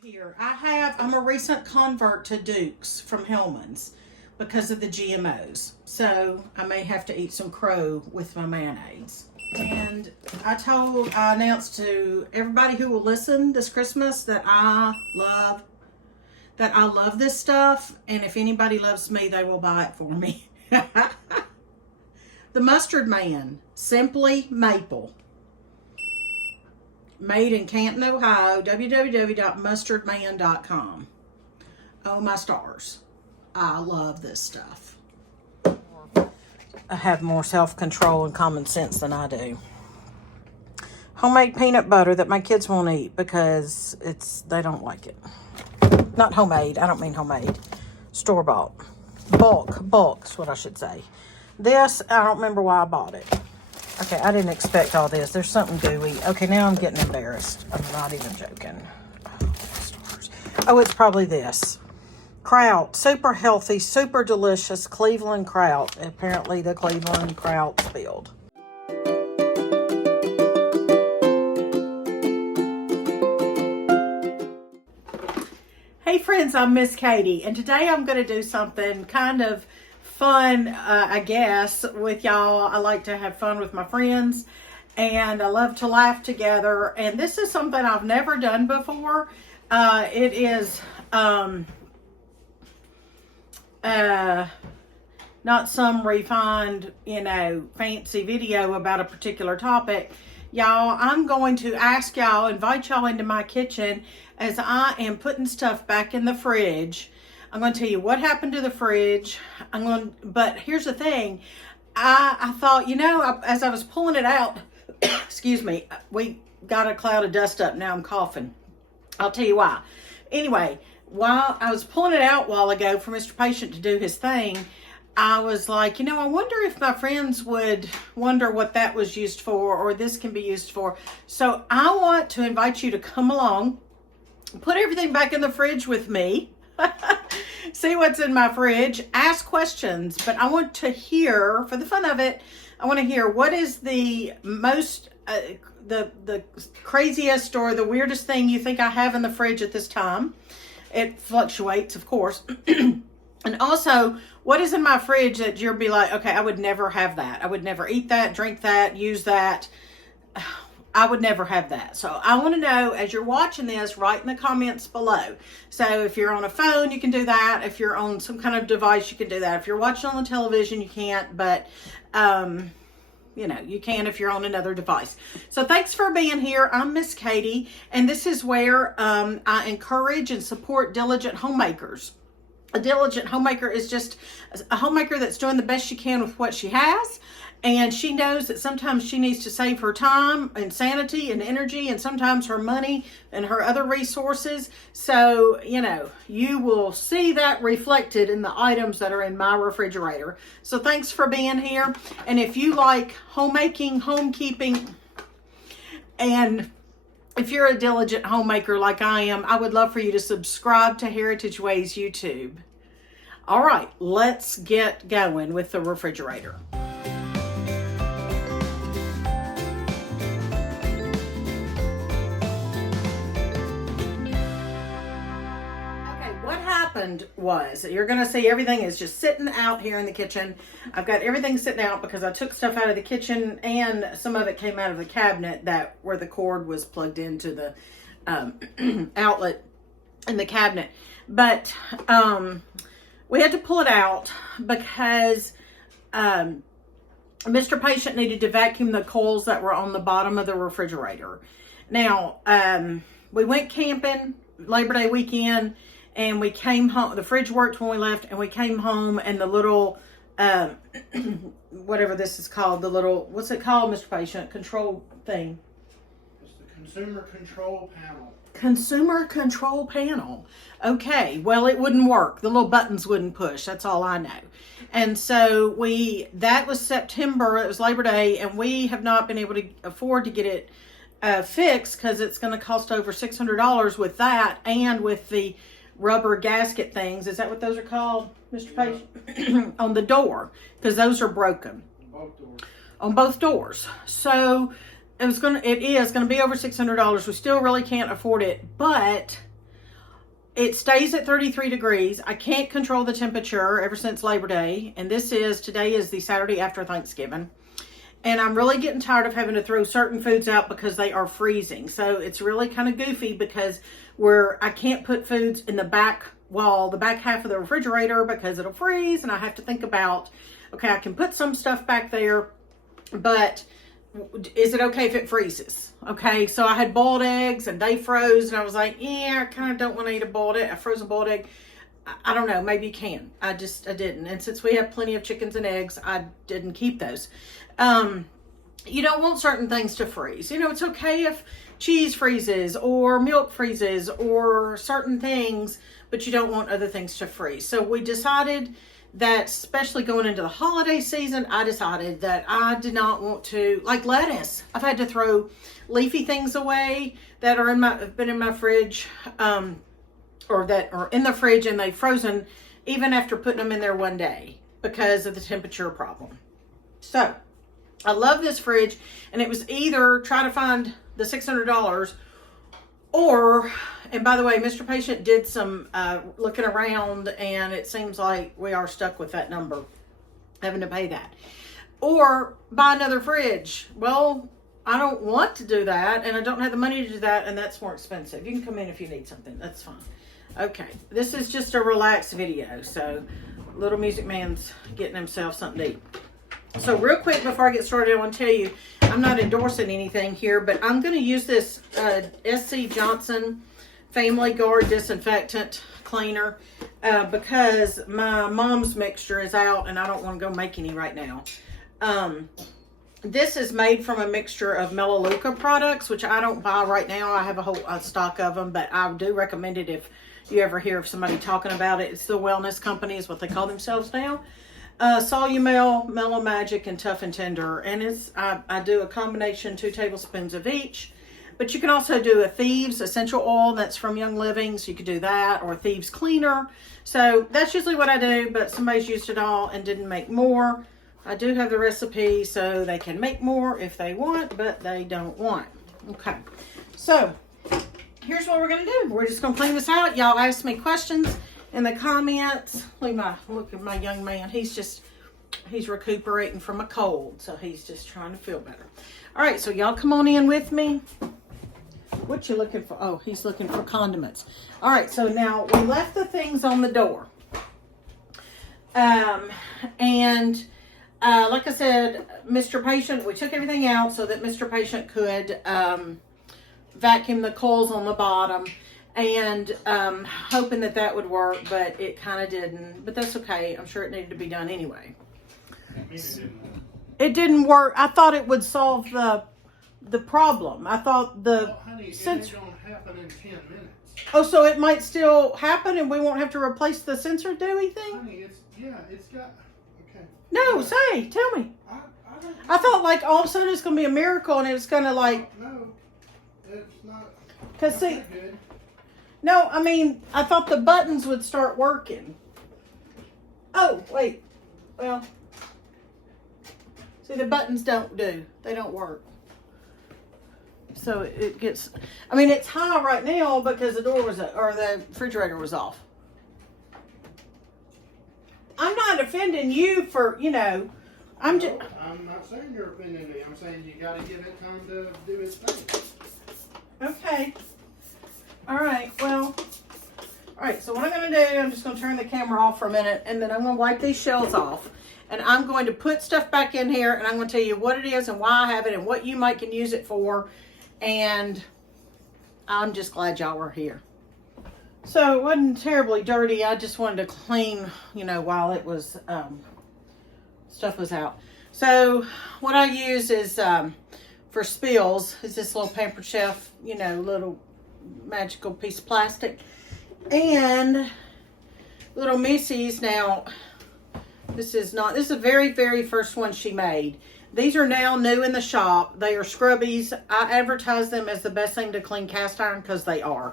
Here, I'm a recent convert to Duke's from Hellman's because of the GMOs. So I may have to eat some crow with my mayonnaise. And I announced to everybody who will listen this Christmas that I love this stuff. And if anybody loves me, they will buy it for me. The Mustard Man, Simply Maple. Made in Canton, Ohio, www.mustardman.com. Oh my stars. I love this stuff. I have more self-control and common sense than I do. Homemade peanut butter that my kids won't eat because they don't like it. Not homemade. I don't mean homemade. Store-bought. Bulk is what I should say. This, I don't remember why I bought it. Okay, I didn't expect all this. There's something gooey. Okay, now I'm getting embarrassed. I'm not even joking. Oh, stars. Oh, it's probably this. Kraut. Super healthy, super delicious Cleveland Kraut. Apparently the Cleveland Kraut spilled. Hey friends, I'm Miss Katie, and today I'm going to do something kind of fun, I guess, with y'all. I like to have fun with my friends, and I love to laugh together. And this is something I've never done before. It is not some refined, fancy video about a particular topic. Y'all, I'm going to invite y'all into my kitchen as I am putting stuff back in the fridge. I'm going to tell you what happened to the fridge. But here's the thing. I thought, as I was pulling it out, excuse me, we got a cloud of dust up. Now I'm coughing. I'll tell you why. Anyway, while I was pulling it out a while ago for Mr. Patient to do his thing, I was like, I wonder if my friends would wonder what that was used for, or this can be used for. So I want to invite you to come along, put everything back in the fridge with me. See what's in my fridge, ask questions, but I want to hear, for the fun of it, I want to hear what is the most, the craziest or the weirdest thing you think I have in the fridge at this time. It fluctuates, of course. And also, what is in my fridge that you'll be like, okay, I would never have that. I would never eat that, drink that, use that. I would never have that. So I want to know, as you're watching this, write in the comments below. So if you're on a phone, you can do that. If you're on some kind of device, you can do that. If you're watching on the television, you can't, but you can if you're on another device. So thanks for being here. I'm Miss Katie, and this is where I encourage and support diligent homemakers. A diligent homemaker is just a homemaker that's doing the best she can with what she has. And she knows that sometimes she needs to save her time and sanity and energy, and sometimes her money and her other resources. So, you will see that reflected in the items that are in my refrigerator. So thanks for being here. And if you like homemaking, homekeeping, and if you're a diligent homemaker like I am, I would love for you to subscribe to Heritage Ways YouTube. All right, let's get going with the refrigerator. Was you're gonna see everything is just sitting out here in the kitchen. I've got everything sitting out because I took stuff out of the kitchen, and some of it came out of the cabinet where the cord was plugged into the outlet in the cabinet. But we had to pull it out because Mr. Patient needed to vacuum the coils that were on the bottom of the refrigerator. Now we went camping Labor Day weekend, and we came home. The fridge worked when we left, and we came home, and the little, whatever this is called, what's it called, Mr. Patient? Control thing. It's the consumer control panel. Consumer control panel. Okay, well, it wouldn't work. The little buttons wouldn't push. That's all I know. And so that was September. It was Labor Day, and we have not been able to afford to get it fixed because it's going to cost over $600 with that and with the rubber gasket things. Is that what those are called, Mr. Patient? On the door, because those are broken. Both doors. On both doors. So it is going to be over $600. We still really can't afford it, but it stays at 33 degrees. I can't control the temperature ever since Labor Day. And today is the Saturday after Thanksgiving. And I'm really getting tired of having to throw certain foods out because they are freezing. So it's really kind of goofy because I can't put foods in the back wall, the back half of the refrigerator, because it'll freeze. And I have to think about, okay, I can put some stuff back there, but is it okay if it freezes? Okay, so I had boiled eggs and they froze, and I was like, yeah, I kind of don't want to eat a frozen boiled egg. I don't know, maybe you can. I didn't. And since we have plenty of chickens and eggs, I didn't keep those. You don't want certain things to freeze. You know, it's okay if cheese freezes or milk freezes or certain things, but you don't want other things to freeze. So we decided that, especially going into the holiday season, I decided that I did not want to, like lettuce. I've had to throw leafy things away that are have been in my fridge, or that are in the fridge and they've frozen even after putting them in there one day because of the temperature problem. So I love this fridge, and it was either try to find the $600 or, and by the way, Mr. Patient did some looking around, and it seems like we are stuck with that number, having to pay that. Or buy another fridge. Well, I don't want to do that, and I don't have the money to do that, and that's more expensive. You can come in if you need something. That's fine. Okay, this is just a relaxed video, so Little Music Man's getting himself something to eat. So real quick before I get started, I want to tell you, I'm not endorsing anything here, but I'm going to use this SC Johnson Family Guard Disinfectant Cleaner because my mom's mixture is out and I don't want to go make any right now. This is made from a mixture of Melaleuca products, which I don't buy right now. I have a whole stock of them, but I do recommend it if you ever hear of somebody talking about it. It's the Wellness Company is what they call themselves now. Solumel, Mellow Magic, and Tough and Tender. And I do a combination, 2 tablespoons of each. But you can also do a Thieves Essential Oil. That's from Young Living, so you could do that. Or Thieves Cleaner. So that's usually what I do, but somebody's used it all and didn't make more. I do have the recipe, so they can make more if they want, but they don't want. Okay. So here's what we're going to do. We're just going to clean this out. Y'all ask me questions in the comments. Look at my young man. He's recuperating from a cold, so he's just trying to feel better. All right, so y'all come on in with me. What you looking for? Oh, he's looking for condiments. All right, so now we left the things on the door. Like I said, Mr. Patient, we took everything out so that Mr. Patient could vacuum the coils on the bottom. And hoping that would work, but it kind of didn't. But that's okay. I'm sure it needed to be done anyway. It didn't work. I thought it would solve the problem. I thought honey, it ain't gonna happen in 10 minutes. Oh, so it might still happen, and we won't have to replace the sensor Dewey thing? Honey, it's got. Okay. No, tell me. I thought like all of a sudden it's gonna be a miracle, and it's gonna like. No, it's not. Cause not see. that good. No, I mean, I thought the buttons would start working. Oh, wait. Well, see, the buttons they don't work. So it gets, I mean, it's high right now because the refrigerator was off. I'm not offending you for, I'm just. I'm not saying you're offending me. I'm saying you gotta give it time to do its thing. Okay. All right, well, all right, so what I'm going to do, I'm just going to turn the camera off for a minute, and then I'm going to wipe these shells off, and I'm going to put stuff back in here, and I'm going to tell you what it is and why I have it and what you might can use it for, and I'm just glad y'all were here. So it wasn't terribly dirty. I just wanted to clean, while it was, stuff was out. So what I use is, for spills, is this little Pampered Chef, little magical piece of plastic, and Little Missy's. Now this is the very, very first one she made. These are now new in the shop. They are scrubbies. I advertise them as the best thing to clean cast iron because they are.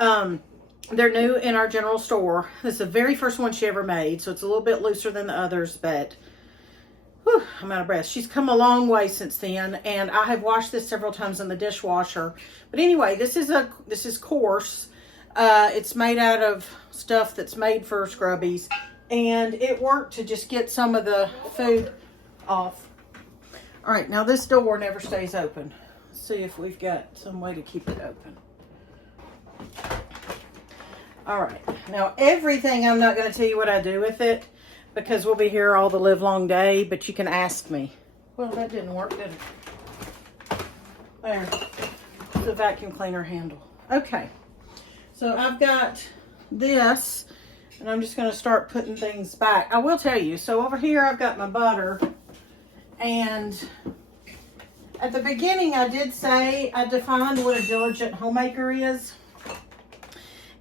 They're new in our general store. This is the very first one she ever made, so it's a little bit looser than the others, but whew, I'm out of breath. She's come a long way since then, and I have washed this several times in the dishwasher. But anyway, this is coarse. It's made out of stuff that's made for scrubbies. And it worked to just get some of the food off. All right, now this door never stays open. Let's see if we've got some way to keep it open. All right, now everything, I'm not going to tell you what I do with it because we'll be here all the live long day, but you can ask me. Well, that didn't work, did it? There, the vacuum cleaner handle. Okay, so I've got this, and I'm just going to start putting things back. I will tell you, so over here I've got my butter, and at the beginning I did say I defined what a diligent homemaker is.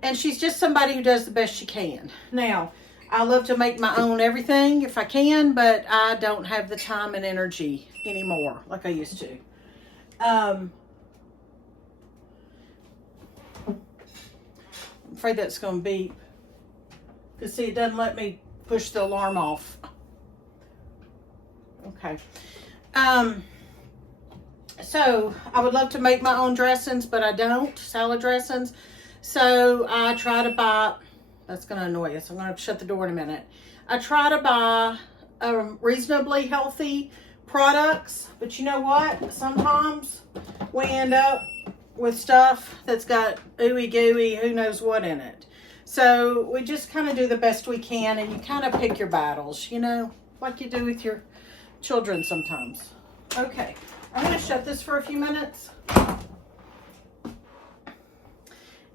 And she's just somebody who does the best she can. Now, I love to make my own everything if I can, but I don't have the time and energy anymore like I used to. I'm afraid that's going to beep. Because, see, it doesn't let me push the alarm off. Okay. So, I would love to make my own dressings, but I don't. Salad dressings. So I try to buy, that's going to annoy us. I'm going to shut the door in a minute. I try to buy reasonably healthy products, but you know what? Sometimes we end up with stuff that's got ooey gooey, who knows what in it. So we just kind of do the best we can, and you kind of pick your battles, you know, like you do with your children sometimes. Okay, I'm going to shut this for a few minutes.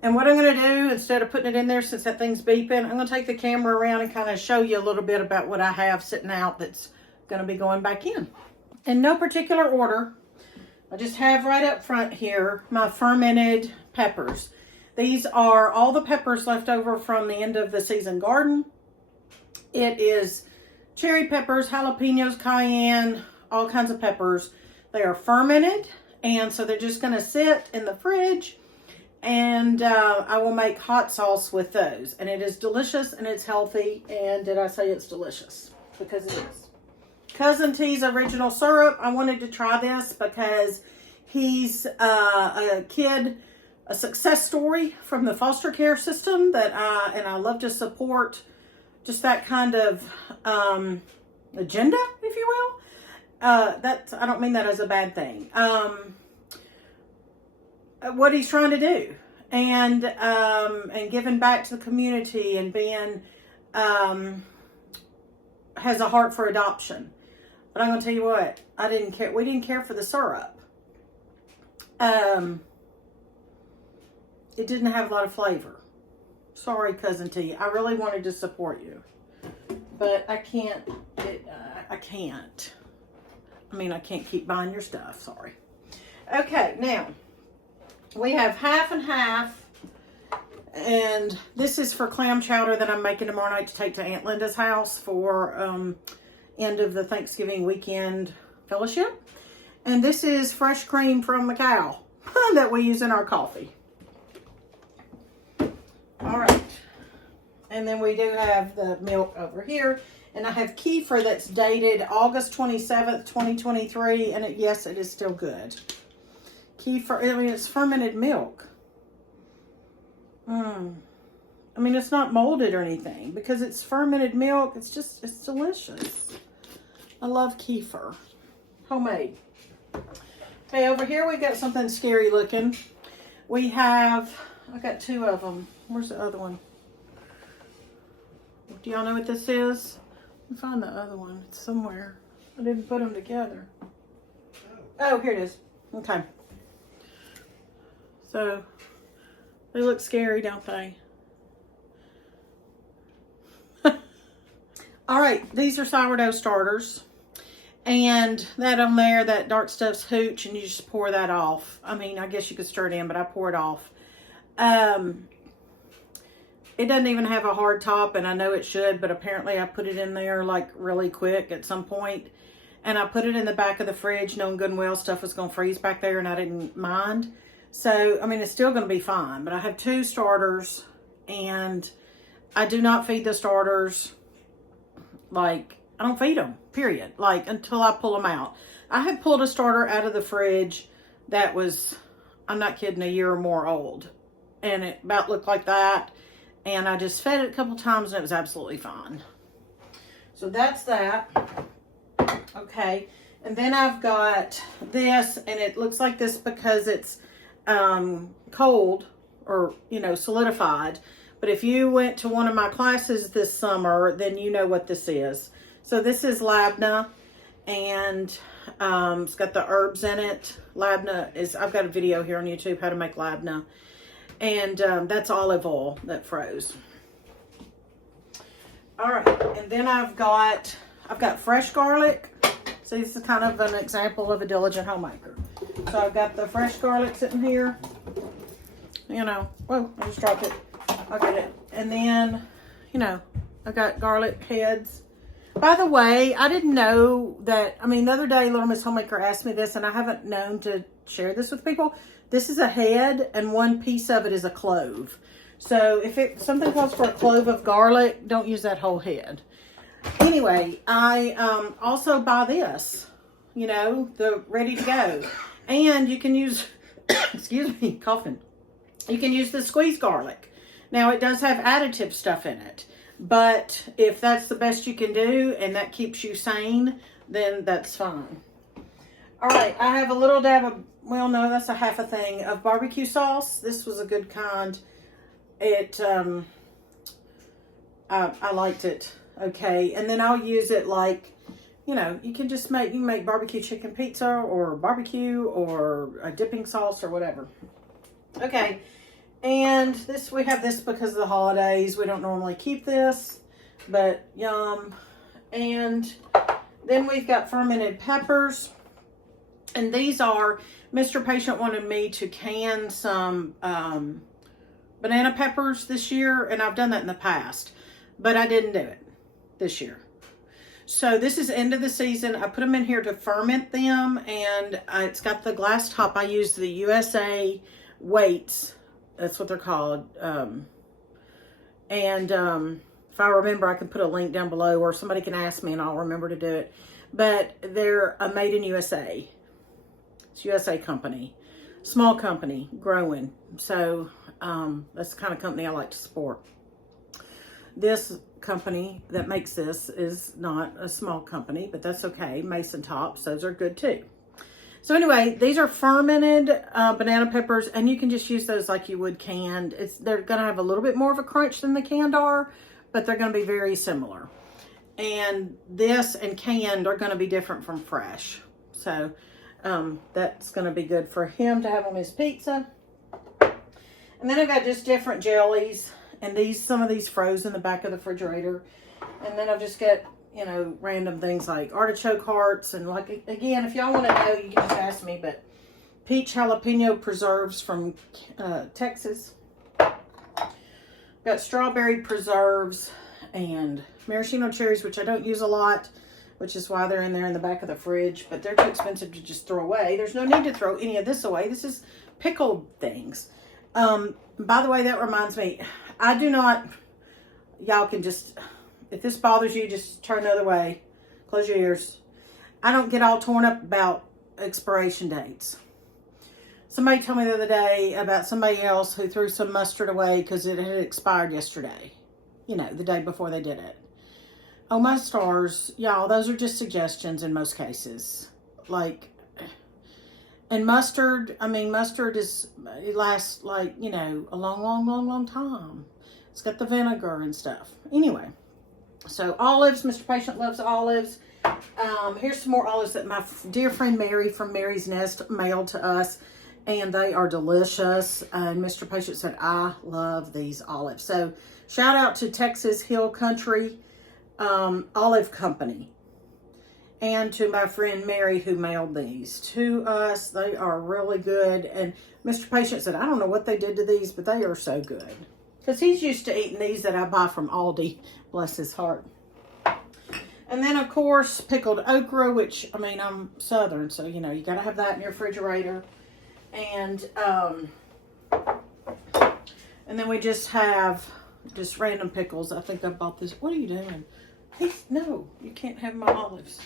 And what I'm going to do, instead of putting it in there since that thing's beeping, I'm going to take the camera around and kind of show you a little bit about what I have sitting out that's going to be going back in. In no particular order, I just have right up front here my fermented peppers. These are all the peppers left over from the end of the season garden. It is cherry peppers, jalapenos, cayenne, all kinds of peppers. They are fermented, and so they're just going to sit in the fridge. And I will make hot sauce with those. And it is delicious and it's healthy. And did I say it's delicious? Because it is. Cousin T's original syrup. I wanted to try this because he's a kid, a success story from the foster care system that I love to support just that kind of agenda, if you will. I don't mean that as a bad thing. What he's trying to do, and giving back to the community, and being has a heart for adoption. But I'm gonna tell you what, I didn't care. We didn't care for the syrup. It didn't have a lot of flavor. Sorry, Cousin T. I really wanted to support you, but I can't. I can't. I mean, I can't keep buying your stuff. Sorry. Okay, now. We have half and half, and this is for clam chowder that I'm making tomorrow night to take to Aunt Linda's house for end of the Thanksgiving weekend fellowship. And this is fresh cream from the cow that we use in our coffee. All right. And then we do have the milk over here. And I have kefir that's dated August 27th, 2023. And yes, it is still good. Kefir, I mean, it's fermented milk. I mean, it's not molded or anything because it's fermented milk. It's delicious. I love kefir. Homemade. Okay, over here we got something scary looking. I got two of them. Where's the other one? Do y'all know what this is? Let me find the other one. It's somewhere. I didn't put them together. Oh, here it is. Okay. So, they look scary, don't they? All right, these are sourdough starters. And that on there, that dark stuff's hooch, and you just pour that off. I mean, I guess you could stir it in, but I pour it off. It doesn't even have a hard top, and I know it should, but apparently I put it in there like really quick at some point. And I put it in the back of the fridge knowing good and well stuff was going to freeze back there, and I didn't mind. So, I mean, it's still going to be fine. But I have two starters, and I do not feed the starters. Like, I don't feed them, period. Like, until I pull them out. I have pulled a starter out of the fridge that was, I'm not kidding, a year or more old. and it about looked like that. And I just fed it a couple times and it was absolutely fine. So that's that. Okay. And then I've got this, and it looks like this because it's cold or, solidified. But if you went to one of my classes this summer, then you know what this is. So this is labna, and it's got the herbs in it. Labna is, I've got a video here on YouTube how to make labna. And that's olive oil that froze. All right, and then I've got fresh garlic. See, this is kind of an example of a diligent homemaker. So I've got the fresh garlic sitting here. Whoa, I just dropped it. I'll get it. And then, I got garlic heads. By the way, I didn't know that, the other day Little Miss Homemaker asked me this, and I haven't known to share this with people. This is a head, and one piece of it is a clove. So if something calls for a clove of garlic, don't use that whole head. Anyway, I also buy this, the ready to go. And you can use, excuse me, coughing. You can use the squeezed garlic. Now, it does have additive stuff in it. But if that's the best you can do and that keeps you sane, then that's fine. All right, I have a little dab of, well, no, that's a half a thing of barbecue sauce. This was a good kind. I liked it. Okay, and then I'll use it like, you can just make barbecue chicken pizza or barbecue or a dipping sauce or whatever. Okay, and we have this because of the holidays. We don't normally keep this, but yum. And then we've got fermented peppers, and these are, Mr. Patient wanted me to can some banana peppers this year, and I've done that in the past, but I didn't do it this year. So this is end of the season. I put them in here to ferment them, and it's got the glass top. I use the USA weights. That's what they're called. If I remember, I can put a link down below, or somebody can ask me and I'll remember to do it. But they're made in USA. It's a USA company. Small company, growing. So that's the kind of company I like to support. This company that makes this is not a small company, but that's okay. Mason Tops, those are good too. So anyway, these are fermented banana peppers, and you can just use those like you would canned. They're going to have a little bit more of a crunch than the canned are, but they're going to be very similar. And this and canned are going to be different from fresh. So that's going to be good for him to have on his pizza. And then I've got just different jellies. And some of these froze in the back of the refrigerator. And then I've just got, random things like artichoke hearts. And like, again, if y'all want to know, you can just ask me. But peach jalapeno preserves from Texas. Got strawberry preserves and maraschino cherries, which I don't use a lot, which is why they're in there in the back of the fridge. But they're too expensive to just throw away. There's no need to throw any of this away. This is pickled things. By the way, that reminds me, I do not, y'all can just, if this bothers you, just turn the other way. Close your ears. I don't get all torn up about expiration dates. Somebody told me the other day about somebody else who threw some mustard away because it had expired yesterday. The day before they did it. Oh, my stars. Y'all, those are just suggestions in most cases. And mustard, it lasts like, a long time. It's got the vinegar and stuff. Anyway, so olives, Mr. Patient loves olives. Here's some more olives that my dear friend Mary from Mary's Nest mailed to us. And they are delicious. And Mr. Patient said, I love these olives. So shout out to Texas Hill Country Olive Company. And to my friend Mary who mailed these to us. They are really good. And Mr. Patient said, I don't know what they did to these, but they are so good. Because he's used to eating these that I buy from Aldi. Bless his heart. And then, of course, pickled okra, which, I'm Southern. So, you got to have that in your refrigerator. And then we just have just random pickles. I think I bought this. What are you doing? No, you can't have my olives.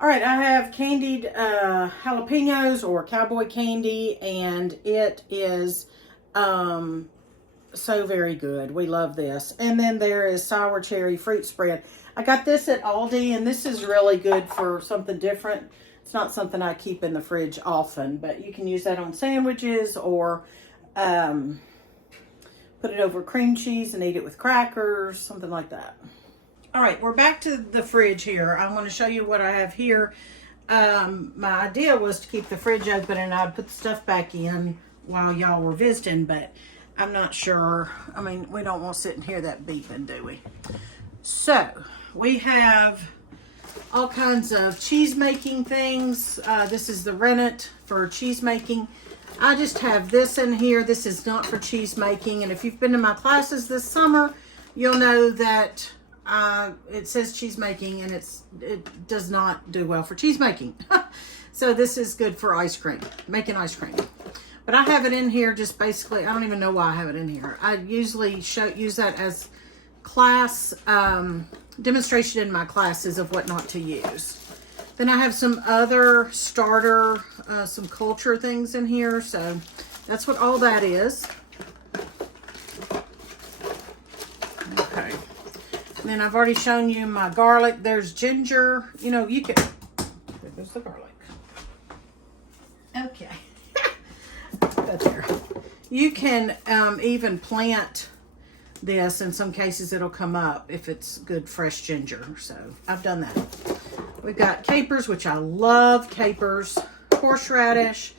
All right, I have candied jalapenos or cowboy candy, and it is So very good. We love this. And then there is sour cherry fruit spread. I got this at Aldi, and this is really good for something different. It's not something I keep in the fridge often, but you can use that on sandwiches or put it over cream cheese and eat it with crackers, something like that. All right, we're back to the fridge here. I want to show you what I have here. My idea was to keep the fridge open and I'd put the stuff back in while y'all were visiting, but I'm not sure. I mean, we don't want to sit and hear that beeping, do we? So, we have all kinds of cheese making things. This is the rennet for cheese making. I just have this in here. This is not for cheese making, and if you've been to my classes this summer, you'll know that it says cheese making, and it does not do well for cheese making. So this is good for ice cream, making ice cream. But I have it in here just basically, I don't even know why I have it in here. I usually use that as class demonstration in my classes of what not to use. Then I have some other starter, some culture things in here. So that's what all that is. Okay. And then I've already shown you my garlic. There's ginger. You know, you can... There goes the garlic. Okay. That's there. You can even plant this. In some cases, it'll come up if it's good fresh ginger. So I've done that. We've got capers, which I love capers. Horseradish.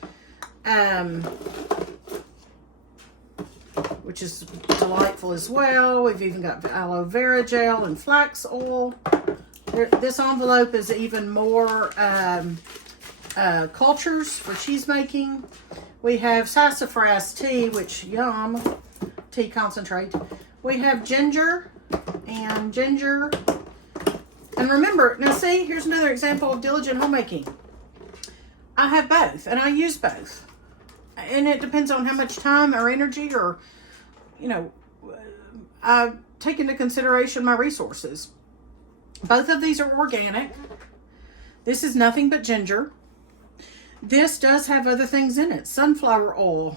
Which is delightful as well. We've even got aloe vera gel and flax oil. This envelope is even more cultures for cheese making. We have sassafras tea, which yum, tea concentrate. We have ginger and ginger. And remember, now see, here's another example of diligent homemaking. I have both, and I use both. And it depends on how much time or energy or, you know, I take into consideration my resources. Both of these are organic. This is nothing but ginger. This does have other things in it. Sunflower oil,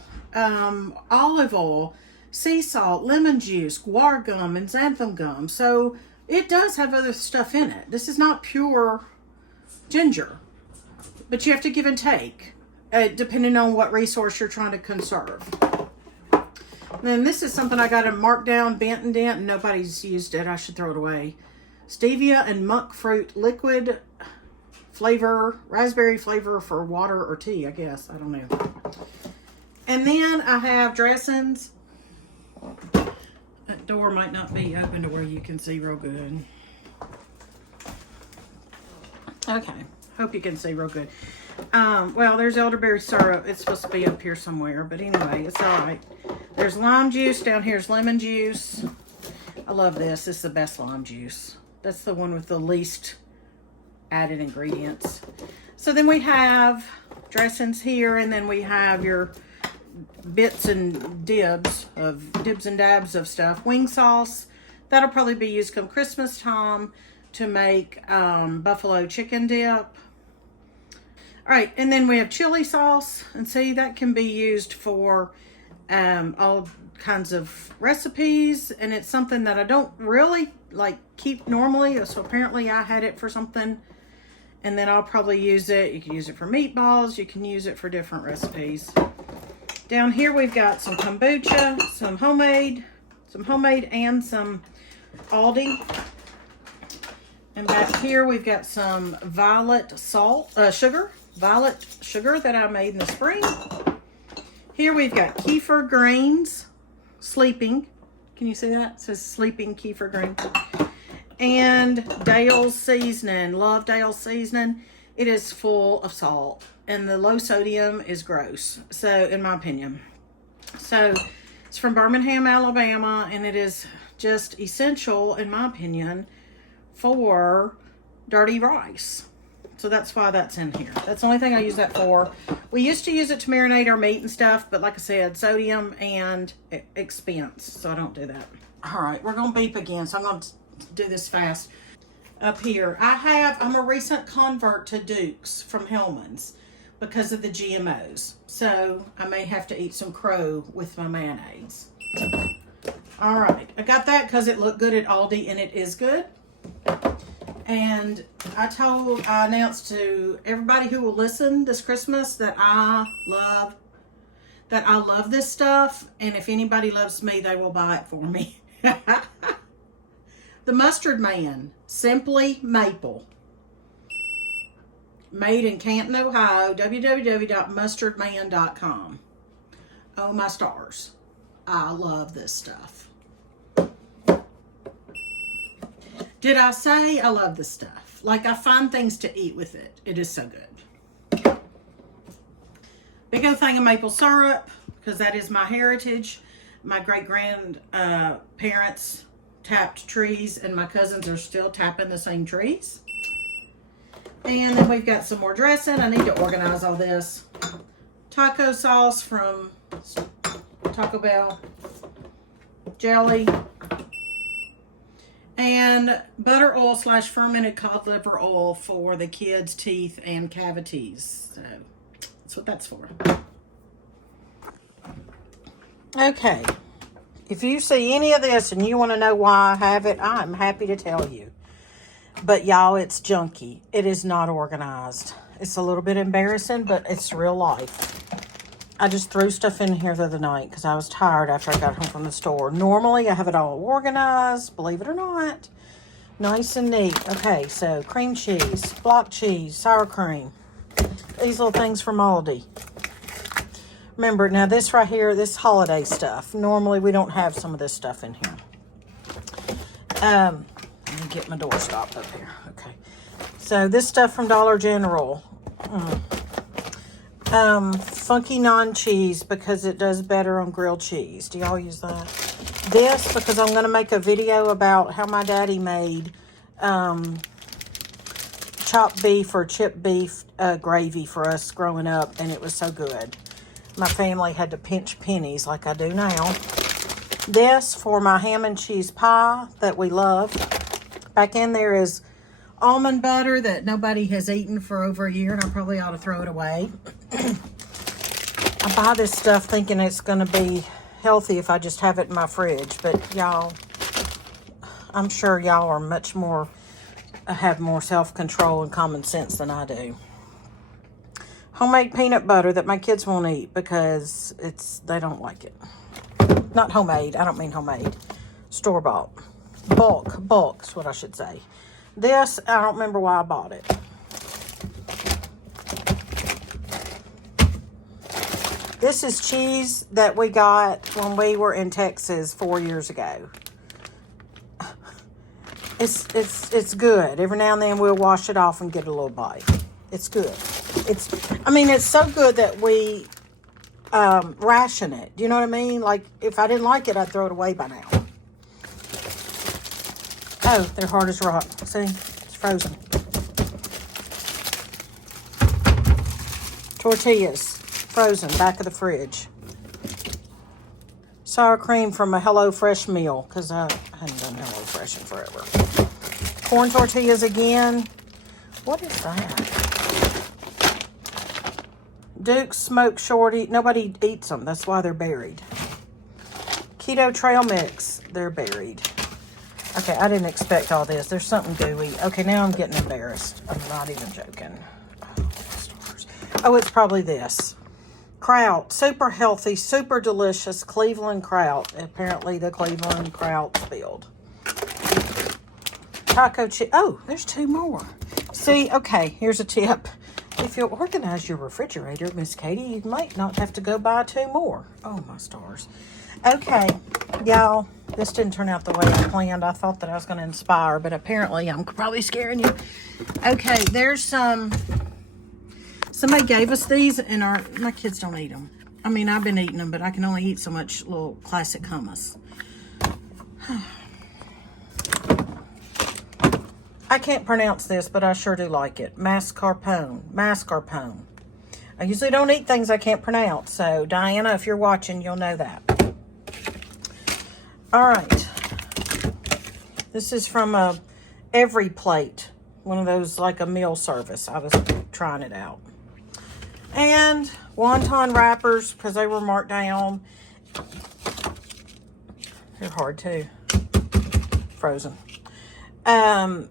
olive oil, sea salt, lemon juice, guar gum, and xanthan gum. So it does have other stuff in it. This is not pure ginger. But you have to give and take, depending on what resource you're trying to conserve. And then this is something I got a markdown bent and dent, and nobody's used it. I should throw it away. Stevia and monk fruit liquid flavor, raspberry flavor for water or tea, I guess. I don't know. And then I have dressings. That door might not be open to where you can see real good. Okay. Hope you can see real good. Well, there's elderberry syrup. It's supposed to be up here somewhere, but anyway, it's all right. There's lime juice. Down here's lemon juice. I love this. This is the best lime juice. That's the one with the least added ingredients. So then we have dressings here, and then we have your bits and dibs and dabs of stuff. Wing sauce. That'll probably be used come Christmas time to make buffalo chicken dip. All right, and then we have chili sauce, and see, that can be used for all kinds of recipes, and it's something that I don't really like keep normally, so apparently I had it for something, and then I'll probably use it. You can use it for meatballs, you can use it for different recipes. Down here we've got some kombucha, some homemade and some Aldi. And back here we've got some violet sugar that I made in the spring. Here we've got kefir grains, sleeping. Can you see that? It says sleeping kefir grains. And Dale's seasoning. Love Dale's seasoning. It is full of salt, and the low sodium is gross, so in my opinion. So it's from Birmingham, Alabama, and it is just essential, in my opinion, for dirty rice. So that's why that's in here. That's the only thing I use that for. We used to use it to marinate our meat and stuff, but like I said, sodium and expense, so I don't do that. All right, we're gonna beep again, so I'm gonna do this fast. Up here, I'm a recent convert to Duke's from Hellmann's. because of the GMOs. So I may have to eat some crow with my mayonnaise. All right, I got that because it looked good at Aldi, and it is good. And I announced to everybody who will listen this Christmas that I love this stuff, and if anybody loves me, they will buy it for me. The Mustard Man, Simply Maple. Made in Canton, Ohio, www.mustardman.com. Oh my stars. I love this stuff. Did I say I love this stuff? Like, I find things to eat with it. It is so good. Big old thing of maple syrup, because that is my heritage. My great-grandparents tapped trees, and my cousins are still tapping the same trees. And then we've got some more dressing. I need to organize all this. Taco sauce from Taco Bell. Jelly. And butter oil / fermented cod liver oil for the kids' teeth and cavities. So that's what that's for. Okay. If you see any of this and you want to know why I have it, I'm happy to tell you. But y'all, it's junky. It is not organized. It's a little bit embarrassing, but it's real life. I just threw stuff in here the other night because I was tired after I got home from the store. Normally, I have it all organized, believe it or not. Nice and neat. Okay, so cream cheese, block cheese, sour cream. These little things from Aldi. Remember, now this right here, this holiday stuff. Normally, we don't have some of this stuff in here. Let me get my door stopped up here. Okay. So this stuff from Dollar General. Funky non-cheese because it does better on grilled cheese. Do y'all use that? This because I'm going to make a video about how my daddy made chopped beef or chipped beef gravy for us growing up, and it was so good. My family had to pinch pennies like I do now. This for my ham and cheese pie that we love. Back in there is almond butter that nobody has eaten for over a year, and I probably ought to throw it away. I buy this stuff thinking it's going to be healthy if I just have it in my fridge, but y'all, I'm sure y'all are much more, have more self-control and common sense than I do. Homemade peanut butter that my kids won't eat because they don't like it. Not homemade, I don't mean homemade. Store-bought. Bulk is what I should say. This, I don't remember why I bought it. This is cheese that we got when we were in Texas 4 years ago. It's good. Every now and then we'll wash it off and get a little bite. It's good. It's so good that we ration it. Do you know what I mean? Like, if I didn't like it, I'd throw it away by now. Oh, they're hard as rock. See? It's frozen. Tortillas. Frozen. Back of the fridge. Sour cream from a HelloFresh meal. Because I hadn't done HelloFresh in forever. Corn tortillas again. What is that? Duke's smoked shorty. Nobody eats them. That's why they're buried. Keto trail mix. They're buried. Okay, I didn't expect all this. There's something gooey. Okay, now I'm getting embarrassed. I'm not even joking. Oh, stars. Oh, it's probably this. Kraut. Super healthy, super delicious Cleveland kraut. Apparently the Cleveland kraut spilled. Taco chip. Oh, there's 2 more. See, okay, here's a tip. If you organize your refrigerator, Miss Katie, you might not have to go buy 2 more. Oh, my stars. Okay, y'all, this didn't turn out the way I planned. I thought that I was going to inspire, but apparently I'm probably scaring you. Okay, there's some... Somebody gave us these, and my kids don't eat them. I mean, I've been eating them, but I can only eat so much little classic hummus. I can't pronounce this, but I sure do like it. Mascarpone. I usually don't eat things I can't pronounce, so Diana, if you're watching, you'll know that. All right. This is from Every Plate, one of those like a meal service. I was trying it out. And wonton wrappers, because they were marked down. They're hard too. Frozen. My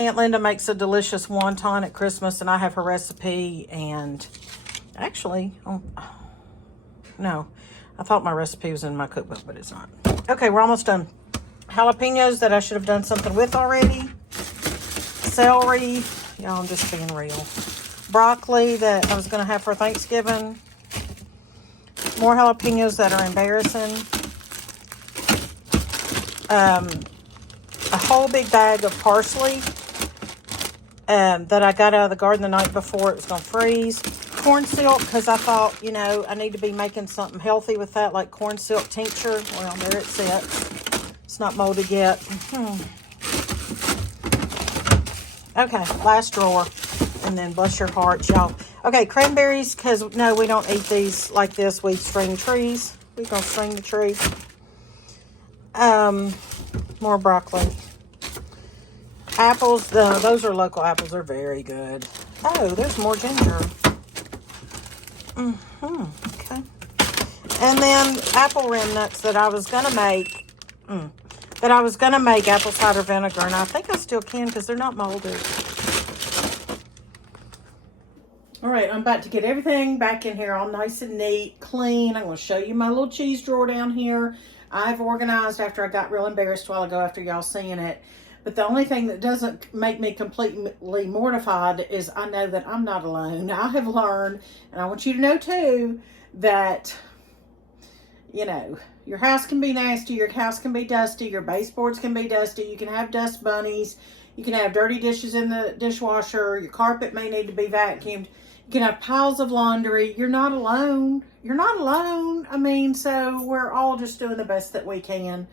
Aunt Linda makes a delicious wonton at Christmas, and I have her recipe. And actually, no, I thought my recipe was in my cookbook, but it's not. Okay, we're almost done. Jalapenos that I should have done something with already. Celery. Y'all, I'm just being real. Broccoli that I was going to have for Thanksgiving. More jalapenos that are embarrassing. A whole big bag of parsley that I got out of the garden the night before it was going to freeze. Corn silk, because I thought, you know, I need to be making something healthy with that, like corn silk tincture. Well, there it sits. It's not molded yet. Okay, last drawer. And then bless your hearts, y'all. Okay, cranberries, because no, we don't eat these like this. We string trees. We're going to string the tree. More broccoli. Apples, those are local apples. They're very good. Oh, there's more ginger. Okay. And then apple rim nuts that I was going to make. Apple cider vinegar. And I think I still can because they're not molded. All right, I'm about to get everything back in here all nice and neat, clean. I'm going to show you my little cheese drawer down here. I've organized after I got real embarrassed a while ago after y'all seeing it. But the only thing that doesn't make me completely mortified is I know that I'm not alone. I have learned, and I want you to know too, that, you know, your house can be nasty, your house can be dusty, your baseboards can be dusty, you can have dust bunnies, you can have dirty dishes in the dishwasher, your carpet may need to be vacuumed. You can have piles of laundry. You're not alone. You're not alone. I mean, so we're all just doing the best that we can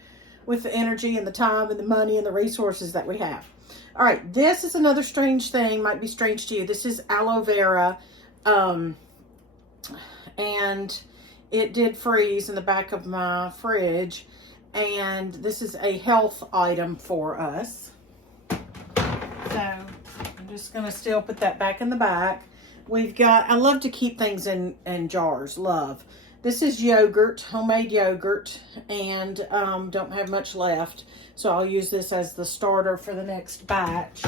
with the energy and the time and the money and the resources that we have. All right, this is another strange thing. Might be strange to you. This is aloe vera. And it did freeze in the back of my fridge. And this is a health item for us. So I'm just going to still put that back in the back. We've got, I love to keep things in jars, love. This is yogurt, homemade yogurt, and don't have much left. So I'll use this as the starter for the next batch.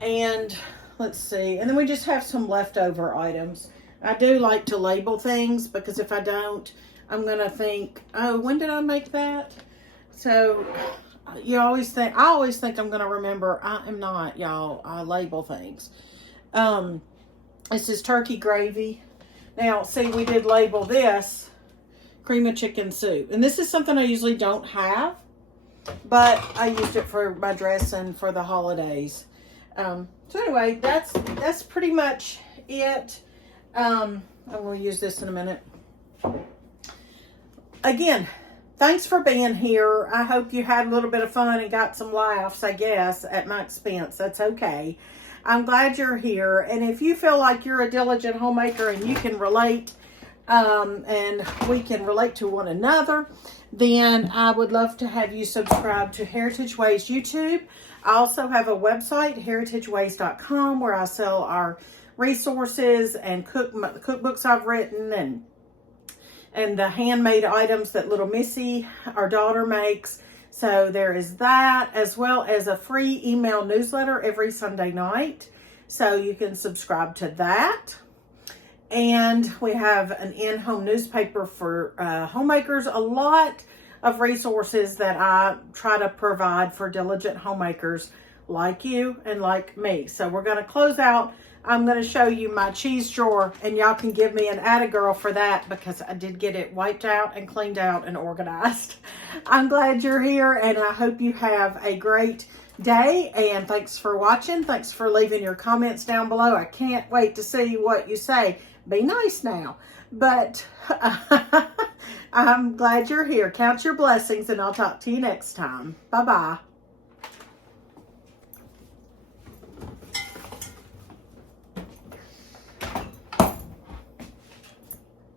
And let's see, and then we just have some leftover items. I do like to label things because if I don't, I'm going to think, oh, when did I make that? So I always think I'm going to remember. I am not, y'all. I label things. This is turkey gravy. Now, see, we did label this cream of chicken soup. And this is something I usually don't have, but I used it for my dressing for the holidays. So anyway, that's pretty much it. I'm going to use this in a minute. Again, thanks for being here. I hope you had a little bit of fun and got some laughs, I guess, at my expense. That's okay. I'm glad you're here. And if you feel like you're a diligent homemaker and you can relate, and we can relate to one another, then I would love to have you subscribe to Heritage Ways YouTube. I also have a website, heritageways.com, where I sell our resources and cookbooks I've written and the handmade items that little Missy, our daughter, makes. So there is that, as well as a free email newsletter every Sunday night. So you can subscribe to that. And we have an in-home newspaper for homemakers. A lot of resources that I try to provide for diligent homemakers like you and like me. So we're going to close out. I'm going to show you my cheese drawer, and y'all can give me an atta-girl for that because I did get it wiped out and cleaned out and organized. I'm glad you're here, and I hope you have a great day, and thanks for watching. Thanks for leaving your comments down below. I can't wait to see what you say. Be nice now, but I'm glad you're here. Count your blessings, and I'll talk to you next time. Bye-bye.